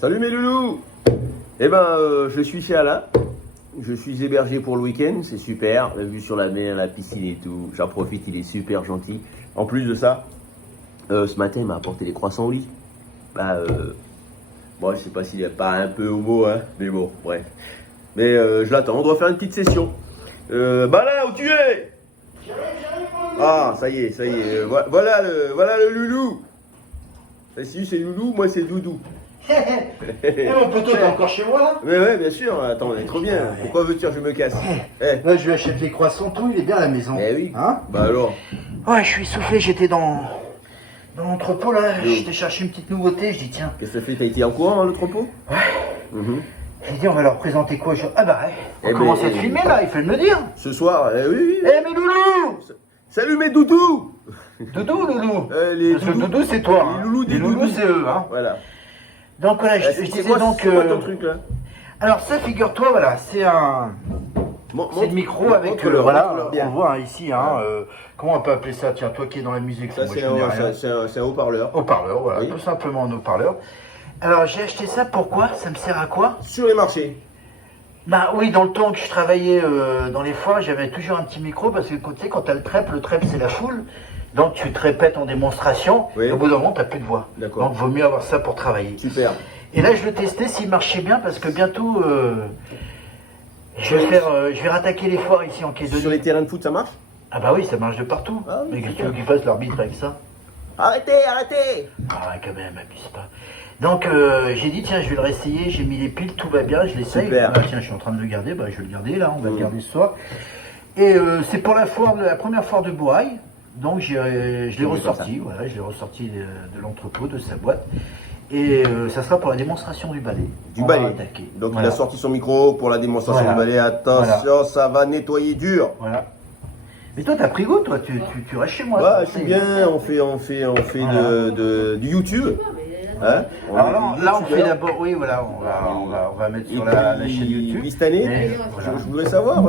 Salut mes loulous. Je suis chez Alain. Je suis hébergé pour le week-end, c'est super. La vue sur la mer, la piscine et tout. J'en profite, il est super gentil. En plus de ça, ce matin, il m'a apporté des croissants au lit. Bon, je sais pas s'il est pas un peu homo, hein, mais bon, bref. Mais je l'attends, on doit faire une petite session. Là, où tu es? Ah, ça y est. Voilà le loulou. Si c'est loulou, moi c'est doudou. Mon poteau, t'es encore chez moi là? Mais ouais, bien sûr, attends, on est trop bien. Pourquoi veux-tu que je me casse? Là, je lui achète les croissants, tout, il est bien à la maison. Eh oui. Hein? Bah alors. Ouais, je suis essoufflé, j'étais dans l'entrepôt là, j'étais chercher une petite nouveauté, je dis tiens. Qu'est-ce que ça fait? T'as été en courant à l'entrepôt? Ouais. Mhm. J'ai dit on va leur présenter quoi? Ah bah ouais, on Eh commence ben, à te filmer là, il faut me le dire. Ce soir, oui. Eh mes loulous! Salut mes doudous! Doudou, loulou? Les Parce que doudous. doudou c'est toi. Les loulous des loulous doudous. c'est eux. Hein. Voilà. Donc voilà, je C'est disais quoi, donc. c'est quoi ton truc là? Alors ça, figure-toi, voilà, c'est un. C'est le micro avec voilà, on voit hein, ici, hein, comment on peut appeler ça? Tiens, toi qui es dans la musique, Ça moi, c'est un haut-parleur. Haut-parleur, voilà, Oui. tout simplement un haut-parleur. Alors j'ai acheté ça, pourquoi? Ça me sert à quoi? Sur les marchés. Bah oui, dans le temps que je travaillais dans les foires, j'avais toujours un petit micro parce que tu sais, quand tu as le trèpe c'est la foule. Donc tu te répètes en démonstration, Oui. et au bout d'un moment, tu n'as plus de voix. D'accord. Donc vaut mieux avoir ça pour travailler. Super. Et là, je le testais s'il marchait bien parce que bientôt, je vais rattaquer les foires ici en Calédonie. Sur les terrains de foot, ça marche? Ah bah oui, ça marche de partout. Ah oui, Mais qu'est-ce que tu super. veux qu'il fasse l'arbitre avec ça? Arrêtez! Ah ouais, quand même, abuse pas. Donc j'ai dit tiens, je vais le réessayer, j'ai mis les piles, tout va bien, je l'essaye. Super. Ah, tiens, je suis en train de le garder, bah, je vais le garder là, on va le garder ce soir. Et c'est pour la première foire de Bourail. Donc je l'ai ressorti, voilà, je l'ai ressorti de l'entrepôt, de sa boîte. Et ça sera pour la démonstration du balai. Du On va balai. attaquer. Donc Voilà. il a sorti son micro pour la démonstration Voilà. du balai. Attention, ça va nettoyer dur. Voilà. Mais toi, t'as pris goût, toi, tu restes chez moi. Ouais, toi, je suis c'est- bien, on fait Voilà. du YouTube. Hein? Alors là, on fait YouTubeurs. d'abord, oui, voilà, on va mettre sur la chaîne YouTube. Puis cette année, Et voilà. je voudrais savoir,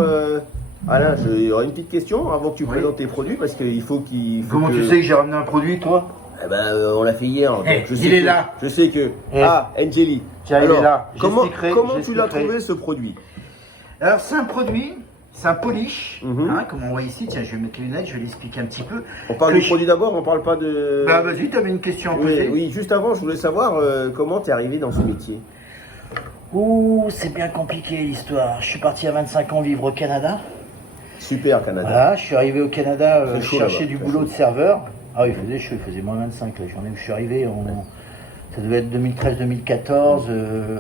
Alain, j'aurais une petite question avant que tu présentes tes produits parce qu'il faut qu'il. faut Comment que- tu sais que j'ai ramené un produit, toi? Eh ben, on l'a fait hier. Donc Eh, je il sais est que- là. Je sais que. Eh. Ah, Angeli. Tiens, il Alors, est là. Comment J'expliquerai, tu l'as j'expliquerai. trouvé ce produit? Alors, c'est un produit, c'est un polish, Mhm. hein, comme on voit ici. Tiens, je vais mettre les lunettes, je vais l'expliquer un petit peu. On parle Que du produit d'abord, on parle pas de. Bah, vas-y, t'avais une question à poser. Oui, juste avant, je voulais savoir comment tu es arrivé dans ce métier. Ouh, c'est bien compliqué l'histoire. Je suis parti à 25 ans vivre au Canada. Super, Canada. Voilà, je suis arrivé au Canada C'est chaud chercher là-bas, du c'est boulot chaud. de serveur. Ah oui, il faisait chaud, il faisait moins 25 la journée où je suis arrivé. Ça devait être 2013-2014,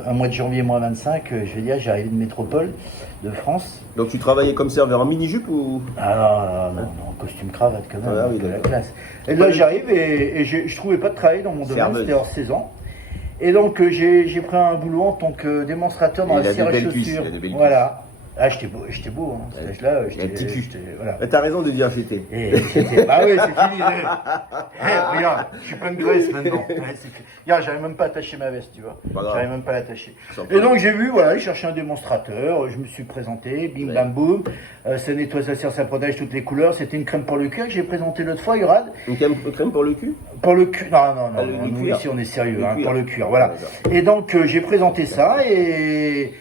un mois de janvier, moins 25. Je vais dire, j'ai arrivé de métropole, de France. Donc tu travaillais comme serveur en mini-jupe ou? Ah non, costume cravate quand même, Ah oui, de la d'accord. classe. Et là j'arrive et je trouvais pas de travail dans mon domaine, Serveuse. c'était hors saison. Et donc j'ai pris un boulot en tant que démonstrateur dans Il la a de cire à belles cuisses, chaussures. il a de belles Voilà. Ah j'étais beau, hein. À cet âge-là, Il a un petit cul. voilà. T'as raison de dire j'étais. Bah oui, c'est fini. Regarde, je suis pas une graisse maintenant. Ouais, c'est fini. Regarde, j'arrive même pas à attacher ma veste, tu vois. Pas grave. J'arrive même pas à l'attacher. Sans Et problème. donc j'ai vu, voilà, il cherchait un démonstrateur, je me suis présenté, bim bam boum, ça nettoie, ça cire, ça protège toutes les couleurs, c'était une crème pour le cuir que j'ai présenté l'autre fois, Urad. Une crème pour le cul? Pour le cuir, non, Ah, le nous cuir. ici on est sérieux, Le hein, cuir. pour le cuir, voilà. D'accord. Et donc j'ai présenté ça et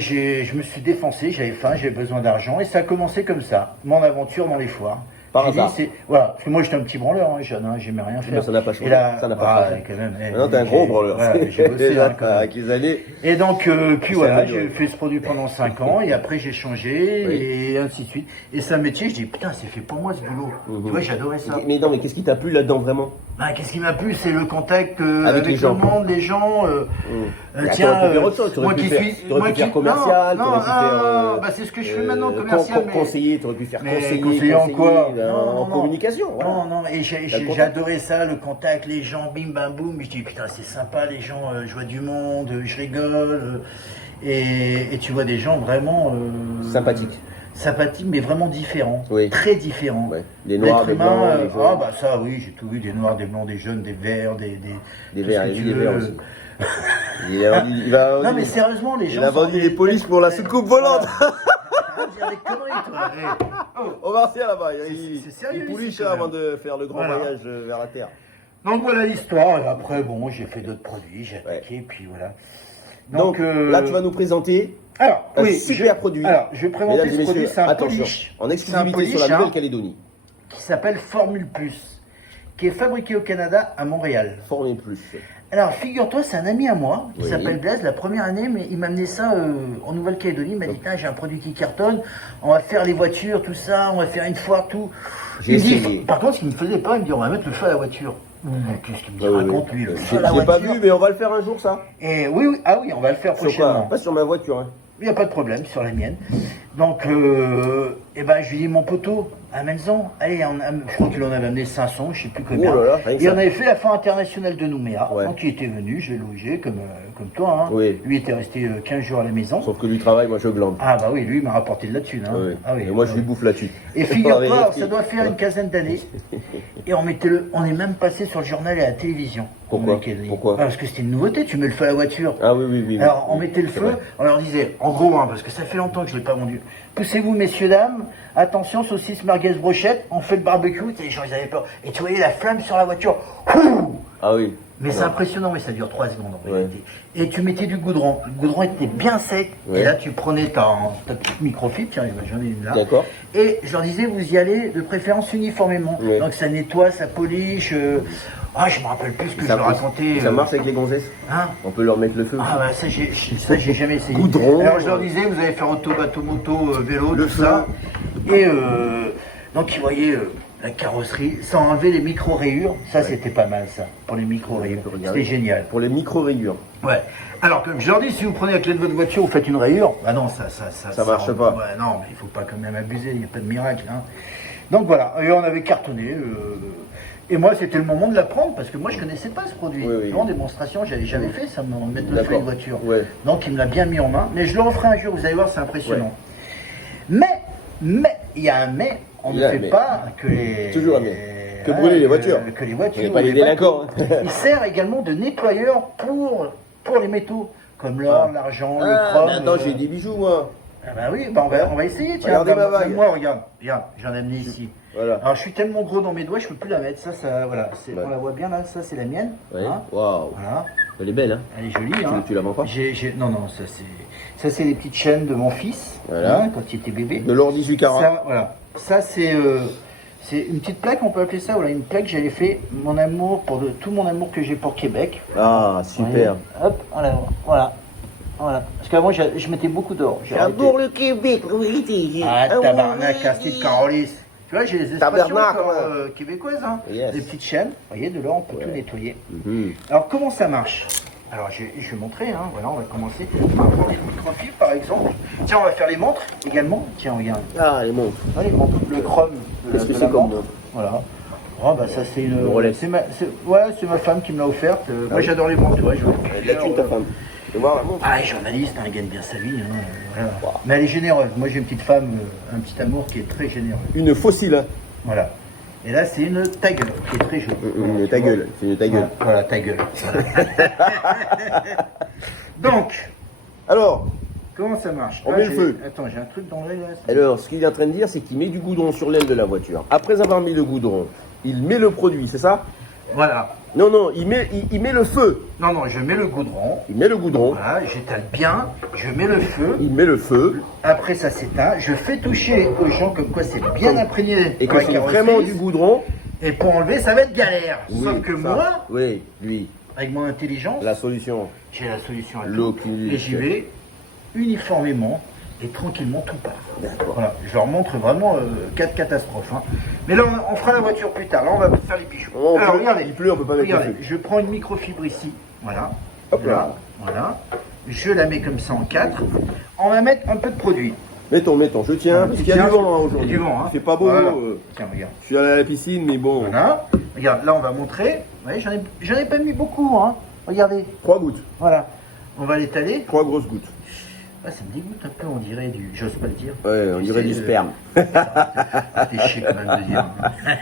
je me suis défoncé, j'avais faim, j'avais besoin d'argent et ça a commencé comme ça, mon aventure dans les foires. Par J'ai dit, hasard. voilà, parce que moi j'étais un petit branleur, hein, jeune, hein, j'aimais rien faire. Ça n'a pas changé. Et là, Ça n'a pas changé. quand même. Maintenant, t'es un gros branleur. Voilà, j'ai bossé, hein, quand même. Avec les années. Et donc, puis Ça voilà, va durer. j'ai fait ce produit pendant 5 ans, et après j'ai changé, Oui. et ainsi de suite. Et c'est un métier, je dis, putain, c'est fait pour moi ce boulot. Tu vois, j'adorais ça. Mais non, mais qu'est-ce qui t'a plu là-dedans vraiment? Ben, qu'est-ce qui m'a plu, c'est le contact Avec avec les gens. le monde, les gens. Mais Tiens, t'aurais pu faire autre chose, moi t'aurais pu qui faire- suis. t'aurais moi pu qui- faire commercial, non, t'aurais pu non, faire, bah, c'est ce que je fais maintenant, commercial. mais- conseiller, t'aurais pu faire mais conseiller, conseiller en quoi? en Non. communication. Voilà. Non, et T'as le j'ai contact. adoré ça, le contact, les gens, bim bam boum. Je dis putain, c'est sympa, les gens, je vois du monde, je rigole. Et tu vois des gens vraiment. Sympathiques, mais vraiment différents. Oui. Très différents. Ouais. Des noirs, L'être des humain, blancs, des jaunes. ah bah ça, oui, j'ai tout vu, des noirs, des blancs, des jeunes, des verts, des Des tout verts, ce que il y a tu des verts veux. aussi. Il va Non mais sérieusement, les gens. il a sont vendu des polices pour la soucoupe volante. Ah, j'ai des conneries, toi. Oh. Au Martial là-bas, C'est sérieux, il pouliche ici, quand avant même. de faire le grand Voilà. voyage vers la Terre. Donc voilà l'histoire. Et après, bon, j'ai fait d'autres produits, j'ai attaqué, puis voilà. Donc là, tu vas nous présenter alors, un oui, super produit. Alors, je vais présenter Mesdames et ce produit, messieurs, c'est un attention, polish. en C'est un exclusivité polish, sur la hein, Nouvelle-Calédonie. qui s'appelle Formule Plus, qui est fabriqué au Canada, à Montréal. Formé plus. Alors, figure-toi, c'est un ami à moi, qui Oui. s'appelle Blaise, la première année, mais il m'a amené ça en Nouvelle-Calédonie. Il m'a dit, tiens, j'ai un produit qui cartonne, on va faire les voitures, tout ça, on va faire une foire, tout. J'ai Il me dit, essayé. par contre, ce qu'il me faisait pas, il me dit, on va mettre le feu à la voiture. Qu'est-ce qu'il me dit, raconte lui, le feu à la J'ai pas voiture. vu, mais on va le faire un jour, ça. Et oui, oui, ah oui, on va le faire Sur quoi? prochainement. Pas sur ma voiture. Hein. Il n'y a pas de problème sur la mienne. Donc, eh ben, je lui dis, mon poteau, amène-en. Allez, je crois qu'il en avait amené 500, je ne sais plus combien. Oh là là, rien que Et ça. on avait fait la foire internationale de Nouméa. Ouais. Donc, il était venu, je l'ai logé comme toi. Hein. Oui. Lui était resté 15 jours à la maison. Sauf que lui travaille, moi je glande. Ah bah oui, lui il m'a rapporté de la thune. Hein. Ouais. Ah oui, Et moi ah je oui. lui bouffe là-dessus. Et figure-toi, ça doit faire une quinzaine d'années. Et on est même passé sur le journal et à la télévision. Pourquoi On met- Pourquoi Ah, parce que c'était une nouveauté, tu mets le feu à la voiture. Ah oui, oui, oui. Alors, on mettait le C'est feu, vrai. on leur disait, en gros, hein, parce que ça fait longtemps que je ne l'ai pas vendu. Poussez-vous, messieurs, dames, attention, saucisse, merguez, brochette, on fait le barbecue, et les gens, ils avaient peur. Et tu voyais la flamme sur la voiture. Ouh Ah oui. mais c'est Ouais. impressionnant, mais ça dure 3 secondes en Ouais. réalité. Et tu mettais du goudron. Le goudron était bien sec. Ouais. Et là, tu prenais ta petite microfibre, tiens, j'en ai une là. D'accord. Et je leur disais, vous y allez de préférence uniformément. Ouais. Donc ça nettoie, ça polish. Ah, je me rappelle plus ce que je Ça, leur racontais. ça marche avec les gonzesses. Hein On peut leur mettre le feu. ah bah ça j'ai jamais essayé. Goudron. Alors je leur disais, vous allez faire auto, bateau, moto, vélo, Le tout feu. ça. Et donc ils voyaient la carrosserie sans enlever les micro-rayures. Ça c'était pas mal ça, pour les micro-rayures. C'était génial. Pour les micro-rayures. Ouais. Alors comme je leur dis, si vous prenez la clé de votre voiture, vous faites une rayure. Bah non, ça marche pas. Ouais, non, mais il faut pas quand même abuser, il n'y a pas de miracle. Hein. Donc voilà, et on avait cartonné. Et moi, c'était le moment de l'apprendre parce que moi, je connaissais pas ce produit. Oui, oui. En démonstration, j'avais jamais fait ça, me mettre le feu à D'accord. une voiture. Ouais. Donc, il me l'a bien mis en main. Mais je le referai un jour, vous allez voir, c'est impressionnant. Mais, il y a un mais, on Il y ne a un fait mais. pas que les... Toujours un mais. Que brûler les voitures. Que les voitures. Et pas les bateaux. délinquants. hein. Il sert également de nettoyeur pour les métaux, comme l'or, Ah. l'argent, le Ah, chrome. mais attends, j'ai des bijoux, moi. Ah bah oui, bah on va essayer, tiens. Regardez ma vague. Moi, regarde, j'en ai amené ici. Voilà. Alors je suis tellement gros dans mes doigts, je peux plus la mettre. Ça, voilà, Ouais. on la voit bien là, ça c'est la mienne. Ouais. Hein, Waouh. voilà, Elle est belle, hein. elle est jolie. Hein. Tu la vends pas Non, ça c'est les petites chaînes de mon fils, Voilà. hein, quand il était bébé. De l'or 18 carats. Ça, voilà. Ça c'est une petite plaque, on peut appeler ça. Voilà, une plaque que j'avais fait mon amour tout mon amour que j'ai pour Québec. Ah, Vous voyez. super. Hop, voilà. Parce qu'avant je mettais beaucoup d'or. J'ai arrêté. le Québec, oui. Ah, tabarnak, Astrid Carolis. Tu vois, j'ai des expressions Tabarnak, encore, ouais. québécoises. Hein. Yes. Des petites chaînes. Vous voyez, de là, on peut tout nettoyer. Mhm. Alors, comment ça marche? Alors, je vais montrer. Hein. Voilà, on va commencer. On va prendre les microfibres, par exemple. Tiens, on va faire les montres également. Tiens, regarde. Ah, les montres. Ah, les montres. Le chrome de Qu'est-ce que de c'est la comme montre. montre? Voilà. Oh, bah, ça, c'est une. Rolex. C'est ma femme qui me l'a offerte. Moi, oui. j'adore les montres. Ouais, Elle a de la thune, ta femme. Tu veux voir la montre? Ah, elle est journaliste, hein, elle gagne bien sa vie. Hein, voilà. Mais elle est généreuse. Moi, j'ai une petite femme, un petit amour qui est très généreux. Une fossile. Hein. Voilà. Et là, c'est une ta gueule qui est très jolie. Une ta gueule. C'est une ta gueule. Voilà, ta gueule. Donc, Alors, comment ça marche? On met le feu. Attends, j'ai un truc dans l'œil là. alors, ce qu'il est en train de dire, c'est qu'il met du goudron sur l'aile de la voiture. Après avoir mis le goudron, il met le produit, c'est ça? Voilà. Non, il met le feu. Non, je mets le goudron. Il met le goudron, Voilà, j'étale bien. Je mets le feu. il met le feu. Après, ça s'éteint. Je fais toucher aux gens comme quoi c'est bien imprégné. Et dans que la c'est carrosserie. vraiment du goudron. Et pour enlever, ça va être galère. Oui, Sauf que ça. moi, Oui, lui, avec mon intelligence, la solution. j'ai la solution à tout. L'oculus. Et j'y vais uniformément et tranquillement tout part. D'accord. Voilà, je leur montre vraiment 4 catastrophes. Hein. Mais là, on fera la voiture plus tard. Là, on va faire les bijoux. Oh, Alors, il regardez. pleut, on peut pas mettre le Regardez, feu. je prends une microfibre ici. Voilà. Hop là. Voilà. Je la mets comme ça en 4. On va mettre un peu de produit. Mettons, je tiens, parce qu'il y a Tiens, du vent hein, il y a aujourd'hui. du vent, hein. C'est pas beau. Voilà. Tiens, regarde. Je suis allé à la piscine, mais bon. Voilà. Regarde, là, on va montrer. Vous voyez, j'en ai pas mis beaucoup. Hein. Regardez. 3 gouttes, Voilà. On va l'étaler. 3 grosses gouttes. Ah, ça me dégoûte un peu, on dirait du. J'ose pas le dire. Ouais, on dirait du sperme. T'es chic quand même de dire.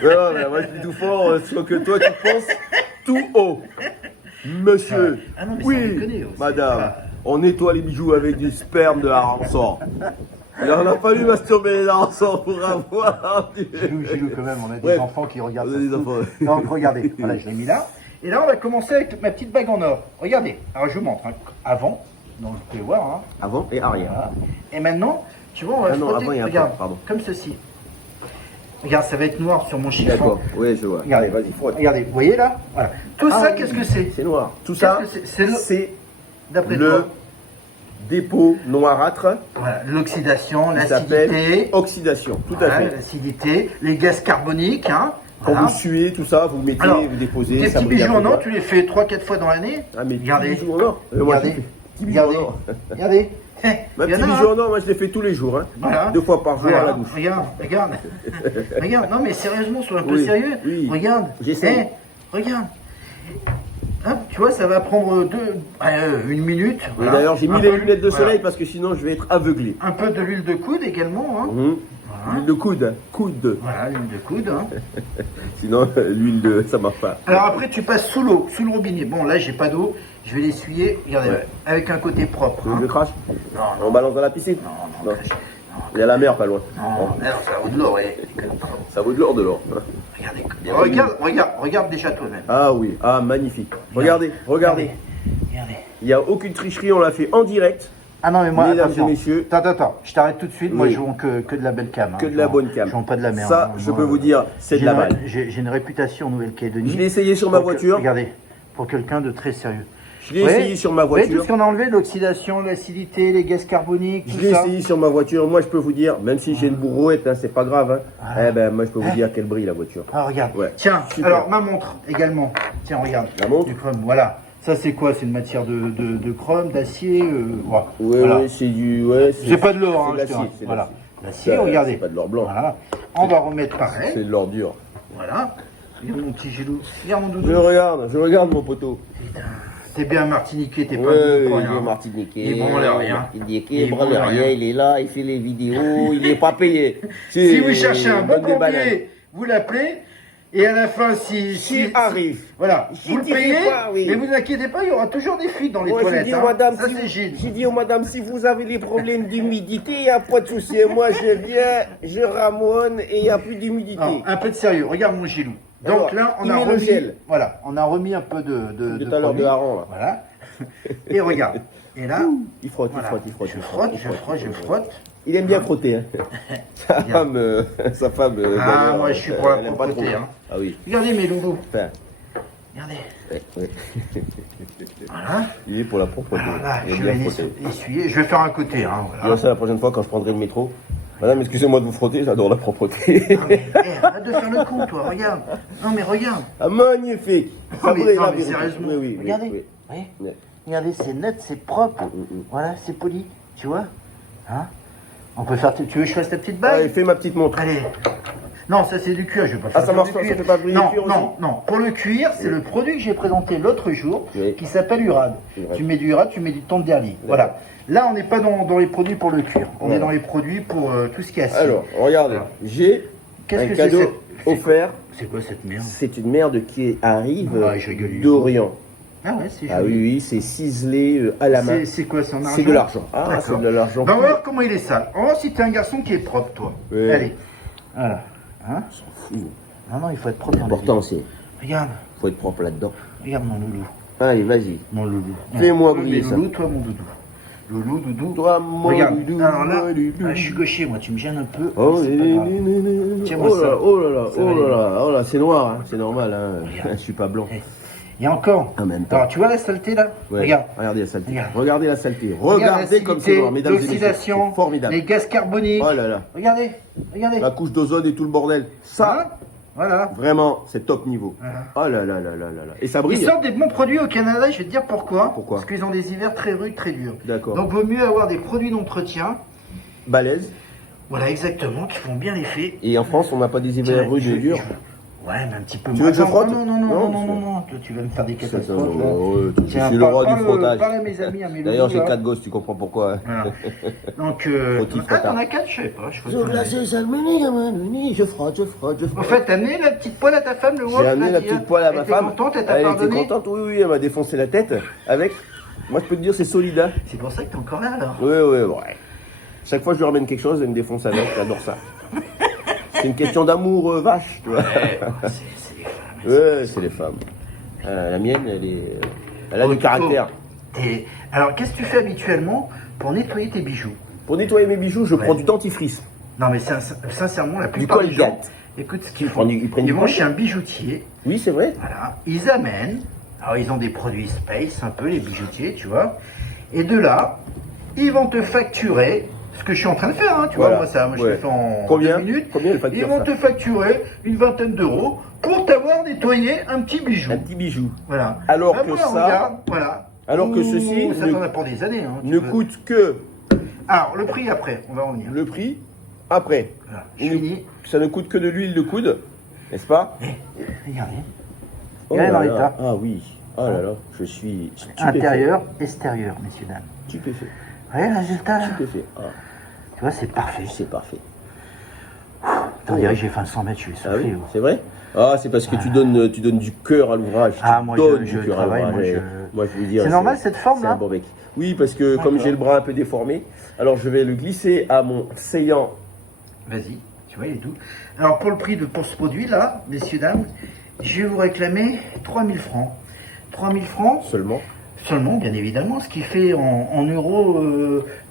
Non, mais moi je suis tout fort, sauf que toi tu penses tout haut. Monsieur, Ah non, mais sans oui, déconner aussi. madame, Ah. on nettoie les bijoux avec du sperme de Harançon. Il en a fallu masturber les enfants pour avoir. Gilou, quand même, on a des Bref. enfants qui regardent On a ça. des enfants. Donc regardez, voilà, je l'ai mis là. Et là, on va commencer avec ma petite bague en or. Regardez, alors je vous montre. Hein. Avant, donc vous pouvez voir. Hein. Avant et arrière. Voilà. Et maintenant, tu vois, on va Ah non, frotter. avant et après, Regarde, pardon. comme ceci. Regarde, ça va être noir sur mon chiffon. D'accord, oui, je vois. Regardez, Allez, vas-y, frotte. Regardez, vous voyez là, voilà. Tout Ah ça, oui, qu'est-ce que c'est? C'est noir. Tout ça, Qu'est-ce que c'est c'est D'après le toi. dépôt noirâtre Voilà, l'oxydation, qui s'appelle l'acidité. oxydation. Tout à Voilà, fait. l'acidité, les gaz carboniques, hein. Quand Voilà. vous suez, tout ça, vous mettez, Alors, vous déposez. Tes ça petits brille un bijoux en peu, or, quoi. tu les fais 3-4 fois dans l'année. Ah, mais Regardez. petits bijoux en or. Moi, Regardez. j'ai fait petits bijoux en Regardez. or. Regardez. Ma Il y en petite a, bijoux hein. en or, moi, je les fais tous les jours. Hein. Voilà. 2 fois par jour Voilà. à la douche. Regarde, regarde. Regarde, non mais sérieusement, sois un peu Oui, sérieux. oui. Regarde. J'essaie. Regarde. Hop, tu vois, ça va prendre 1 minute. Et voilà. d'ailleurs, j'ai mis Un les peu- lunettes de voilà. soleil parce que sinon, je vais être aveuglé. Un peu de l'huile de coude également. Hein. L'huile Voilà. de coude. Coude. Voilà, l'huile de coude. Hein. Sinon, l'huile de. Ça marche pas. Alors après, tu passes sous l'eau, sous le robinet. Bon, là, j'ai pas d'eau. Je vais l'essuyer, regardez, Ouais. avec un côté propre. Tu veux hein. que je crache Non, On balance dans la piscine non, Non. Il y a la mer pas loin. non, non, ça vaut de l'or, ouais. Ça vaut de l'or de l'or. Regardez, regarde déjà toi-même. Ah oui, ah magnifique. Regardez, regardez. Regardez. Il n'y a aucune tricherie, on l'a fait en direct. Ah non, mais moi, Mesdames attention. et messieurs. Attends, je t'arrête tout de suite. Moi, Oui. je vends que de la belle cam. hein. Que de la bonne cam. Je vends pas de la merde. Ça, hein. je Moi, peux vous dire, c'est de la balle. J'ai une réputation en Nouvelle-Calédonie. Je l'ai essayé sur ma voiture. Regardez, pour quelqu'un de très sérieux. Je l'ai essayé sur ma Vous voyez tout voiture. ce qu'on a enlevé, l'oxydation, l'acidité, les gaz carboniques, Je tout l'ai ça. essayé sur ma voiture. Moi, je peux vous dire, même si j'ai une bourrouette, hein, c'est pas grave. Hein. Ah. Eh ben, moi, je peux vous dire qu'elle brille la voiture. Ah, regarde. Ouais. Tiens, Super. alors ma montre également. Tiens, regarde. La montre Du chrome, voilà. Ça, c'est quoi? C'est une matière de chrome, d'acier. Voilà. Oui, Voilà. oui, c'est du. Ouais, C'est pas de l'or, hein, c'est de je te l'acier. rassure. C'est de Voilà. l'acier. L'acier, regardez. C'est pas de l'or blanc. Voilà. On va remettre pareil. C'est de l'or dur. Voilà. Regarde mon petit Gilou. Regarde mon doudou. Je regarde mon poteau. T'es bien martiniquais, t'es pas Ouais, pour il rien. est martiniquais. Il branle rien. Martiniquais, Il branle branle rien. rien. Il est là, il fait les vidéos, il n'est pas payé. Si vous cherchez un bon Donne des bananes. plombier, vous l'appelez. Et à la fin, S'il arrive. voilà, Si vous le tu fais payez, pas, oui. mais vous inquiétez pas, il y aura toujours des fuites dans les Moi, toilettes. j'ai dit, hein. madame, Ça, si c'est Gilles. j'ai dit aux madame, si vous avez des problèmes d'humidité, il n'y a pas de souci. Moi, je viens, je ramonne et il n'y a plus d'humidité. Non, un peu de sérieux, regarde mon Gilou. Donc Alors, là, on il a met le remis, gel. voilà, on a remis un peu de Tout à l'heure produit. de hareng, là. Voilà. Et regarde. Et là, Il frotte, voilà. il frotte, il frotte. Je il frotte, il je frotte, je frotte. Il aime bien frotter. Hein. Sa femme, d'ailleurs, moi, je suis pour la elle aime pas propreté, trop. hein. Ah oui. Regardez mes loulous. Enfin, Regardez. ouais. Voilà. Il est pour la propreté. Voilà, Il aime je bien vais frotter. essuyer. Je vais faire un côté, hein. Je Voilà. dirai ça la prochaine fois quand je prendrai le métro. Madame, excusez-moi de vous frotter, j'adore la propreté. Non, mais, arrête de faire le con, toi, regarde. Non, mais regarde. Ah, magnifique. Non, mais, Sabré, non, la mais vérité. sérieusement. Oui, oui, oui, Regardez. oui. Voyez Ouais. Regardez, c'est net, c'est propre. Voilà, c'est poli. Tu vois hein. On peut faire. Tu veux que je fasse ta petite bague Allez, fais ma petite montre. Allez. Non, ça c'est du cuir, je vais pas faire Ah, ça marche du pas, cuir. ça fait pas briller non, le cuir aussi non, non. Pour le cuir, c'est le produit que j'ai présenté l'autre jour, Oui. qui s'appelle Urad. Urad. Tu mets du Urad, tu mets du thon de dernier. Voilà. Là, on n'est pas dans les produits pour le cuir. On Voilà. est dans les produits pour tout ce qui est acier. Alors, regardez, Alors. j'ai Qu'est-ce un que cadeau c'est offert. C'est quoi cette merde C'est une merde qui arrive Ah, je rigole. d'Orient. Ah ouais, c'est Ah joli. oui, oui, c'est ciselé à la main. C'est quoi, c'est en argent C'est de l'argent. Ah, D'accord. c'est de l'argent. Ben, on va voir comment il est sale. On va voir si t'es un garçon qui est propre, toi. Oui. Allez. Voilà. Hein Fou. Non, il faut être propre dans la vie. L'important, c'est Regarde. faut être propre là-dedans. Regarde mon loulou. Allez, vas-y. Mon loulou. Fais-moi Toi, briller mes ça. loulous, toi, mon doudou. Loulou, doudou. Toi, mon Regarde. doudou, Alors là, mon doudou. je suis gaucher, moi. Tu me gênes un peu. Oh, mais c'est pas grave. Tiens-moi oh là ça. là, oh là là, Ça va oh là aller. là, oh là, c'est noir, hein, c'est normal, hein. Regarde. Je suis pas blanc. Il y a encore. En même temps. Alors, tu vois la saleté là Ouais. Regarde. Regardez la saleté. Regarde. Regardez la saleté. Regarde Regardez comme c'est l'acidité, noir, mesdames et messieurs. l'oxydation, C'est formidable. les gaz carboniques. Oh là là. Regardez. Regardez. La couche d'ozone et tout le bordel. Ça, Hein Voilà. vraiment, c'est top niveau. Voilà. Oh là là là là là là. Et ça Ils brille. sortent des bons produits au Canada, je vais te dire pourquoi. Pourquoi Parce qu'ils ont des hivers très rudes, très durs. D'accord. Donc, vaut mieux avoir des produits d'entretien. Balèze. Voilà, exactement, qui font bien l'effet. Et en France, on n'a pas des hivers rudes et durs. Ouais, mais un petit peu Tu veux que je Attends, frotte Non, non, non, Non, non, non, c'est- non, non. Toi, tu vas me faire des C'est ça, catastrophes. là. Tiens, c'est le parle- roi du parle- frottage. parle à mes amis, à mes D'ailleurs, loulous, j'ai là. 4 gosses, tu comprends pourquoi. Voilà. Donc, Frottis, ah, frottard. t'en as 4, je sais pas. Je Je glace, salmoni, je frotte, je frotte, je En frotte. fait, t'as amené la petite poêle à ta femme, le J'ai wok, amené là, la dis, hein. petite poêle à ma Elle était femme. contente, elle t'a Elle était pardonné. contente, oui, oui, elle m'a défoncé la tête avec. Moi, je peux te dire, c'est solide. Hein. C'est pour ça que t'es encore là, alors. Oui, oui, ouais. Chaque fois que je lui ramène quelque chose, elle me défonce avec, j'adore ça. C'est une question d'amour vache, tu vois. C'est les femmes. Ouais, c'est les femmes. La mienne, elle a du caractère. Et alors, qu'est-ce que tu fais habituellement pour nettoyer tes bijoux? Pour nettoyer mes bijoux, je prends du dentifrice. Non, mais sincèrement, la plupart des gens, Colgate. écoute ce qu'ils prennent font. du- ils prennent Ils du vont Colgate. chez un bijoutier, Oui, c'est vrai. voilà, ils amènent, alors ils ont des produits space, un peu, les bijoutiers, tu vois, et de là, ils vont te facturer, ce que je suis en train de faire, hein, tu Voilà. vois, moi je Ouais. le fais en Combien 2 minutes. Combien elle facture Ils vont ça te facturer une vingtaine d'euros pour t'avoir nettoyé un petit bijou. Un petit bijou. Voilà. Alors Là, que voilà, ça- regarde, voilà. alors que Ouh, ceci ça ne- t'en a pour des années. Hein, tu Ne peux- coûte que Alors, le prix après, on va en venir. le prix après. Voilà, je Il ne- finis. Ça ne coûte que de l'huile de coude, n'est-ce pas? Regardez. Oh Regardez là dans là. l'état. Ah oui. Oh là là, je suis stupéfait. Intérieur, extérieur, messieurs, dames. Stupéfait. Vous voyez le résultat là? Stupéfait. Ah, Tu vois, c'est parfait. c'est parfait. On dirait que j'ai fait un 100 mètres, je suis Ah oui, soufflé. c'est vrai? Ah, c'est parce que tu donnes du cœur à l'ouvrage. Ah, Tu moi, donnes je du cœur à travaille, l'ouvrage. moi, Moi, je veux dire. C'est normal, cette forme, c'est là un bon mec. Oui, parce que comme D'accord. j'ai le bras un peu déformé, alors je vais le glisser à mon saillant. Vas-y, tu vois, il est doux. Alors, pour le prix pour ce produit là, messieurs, dames, je vais vous réclamer 3000 francs. 3000 francs Seulement. seulement, bien évidemment, ce qui fait en euros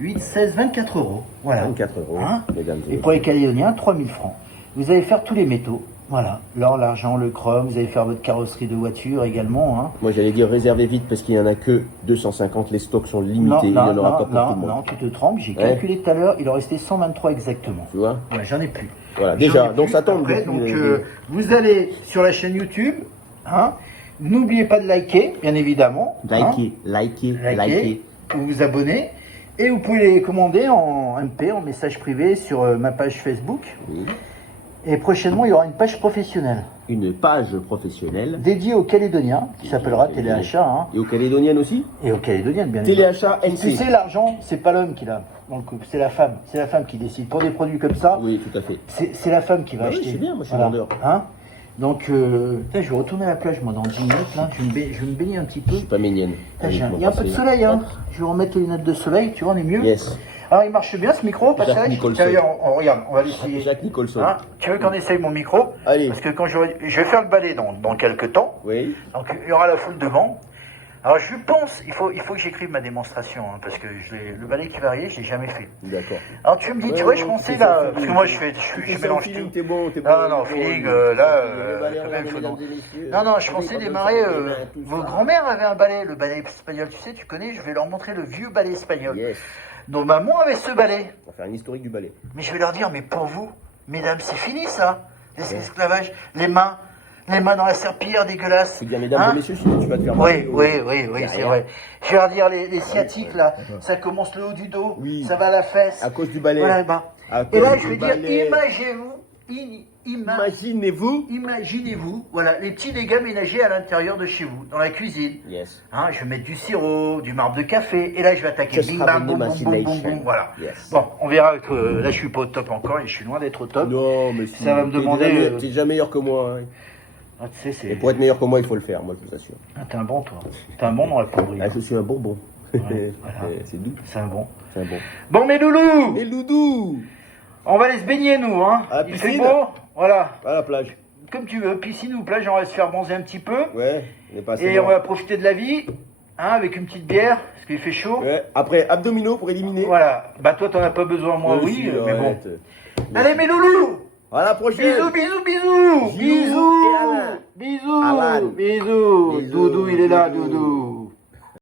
8, 16, 24 euros. Voilà. 24 euros, Hein mesdames et Et pour messieurs. les Calédoniens, 3000 francs. Vous allez faire tous les métaux. Voilà. L'or, l'argent, le chrome. Vous allez faire votre carrosserie de voiture également. Hein. Moi, j'allais dire réservez vite parce qu'il n'y en a que 250. Les stocks sont limités. Il n'y en aura pas pour tout le monde. non, tu te trompes. J'ai Ouais. calculé tout à l'heure. Il en restait 123 exactement. Tu vois? Ouais, j'en ai plus. Voilà, J'en déjà. ai Donc plus. ça tombe. Après, depuis, donc, vous allez sur la chaîne YouTube. Hein. N'oubliez pas de liker, bien évidemment. hein. Likez, vous vous abonnez. Et vous pouvez les commander en MP, en message privé sur ma page Facebook. Oui. Et prochainement, il y aura une page professionnelle Une page professionnelle. dédiée aux Calédoniens, qui s'appellera Téléachat, hein, Et aux Calédoniennes aussi? et aux Calédoniennes, bien évidemment. Téléachat Tu NC. sais, l'argent, c'est pas l'homme qui l'a dans le couple, c'est la femme. C'est la femme qui décide. Pour des produits comme ça, Oui, tout à fait. c'est la femme qui va Ah oui, acheter. c'est bien, moi, je suis vendeur. Hein. Donc, putain, je vais retourner à la plage, moi, dans 10 minutes, là. Je vais me baigner un petit peu. Je suis pas ménienne. Putain, il y a un peu de soleil, hein. Je vais remettre les lunettes de soleil, tu vois, on est mieux. Yes. Alors, il marche bien ce micro, pas de Jacques soleil. Nicholson. Tiens, regarde, regarde, on va l'essayer. Jacques Nicholson. Hein, tu veux qu'on essaye mon micro? Allez. Parce que quand je vais faire le balai dans quelques temps, Oui. donc il y aura la foule devant. Alors je pense, il faut que j'écrive ma démonstration, hein, parce que le balai qui variait, je l'ai jamais fait. D'accord. Alors tu me dis, tu vois, je pensais là, parce que moi je mélange tout. T'es bon, t'es bon. Non, non, t'es bon, feeling, t'es là, bon. quand même, faut non. Non, non, je pensais démarrer. Vos grands-mères avaient un balai, le balai espagnol, tu sais, tu connais, je vais leur montrer le vieux balai espagnol. Yes. Donc maman avait ce balai. On va faire un historique du ballet. Mais je vais leur dire, mais pour vous, mesdames, c'est fini ça, l'esclavage, les mains dans la serpillière dégueulasse. C'est bien, mesdames Hein? et messieurs, sinon tu vas te faire Oui, mal. oui, c'est vrai. Je vais leur dire, les sciatiques là, ça commence le haut du dos, Oui. ça va à la fesse. À cause du ballet. Voilà, bah. À Et cause là, du je vais ballet. dire, Imaginez-vous. imaginez-vous, voilà, les petits dégâts ménagers à l'intérieur de chez vous, dans la cuisine. Yes. Hein, je vais mettre du sirop, du marbre de café, et là je vais attaquer. Just Bing, have bam, an boum, boum, boum, boum, imagination. boum, voilà. Yes. Bon, on verra que là je suis pas au top encore, et je suis loin d'être au top. Non, mais si. Ça va me demander, T'es déjà meilleur que moi. Hein. Ah, tu sais, Et c'est. pour être meilleur que moi, il faut le faire, moi, je vous assure. Ah, t'es un bon, toi. T'es un bon dans la poudre. Ah, je suis un bonbon. Ouais, voilà. C'est doux. C'est un bon. C'est un bon. Bon, mes loulous, Et Loudou. on va aller se baigner, nous, hein. À la Il fait piscine. beau, voilà. À la plage. Comme tu veux, piscine ou plage, on va se faire bronzer un petit peu. Ouais, on est passé. Et on va profiter de la vie, hein, avec une petite bière, parce qu'il fait chaud. Ouais. Après, abdominaux pour éliminer. Voilà. Bah, toi, t'en as pas besoin, moi, oui, si, mais bon. arrête. Allez, mes loulous, À la prochaine. bisous, bisous, bisous, Bisous et Alain. bisous, Alain. bisous, bisous. Bisous, Doudou, il est là, Doudou. Doudou.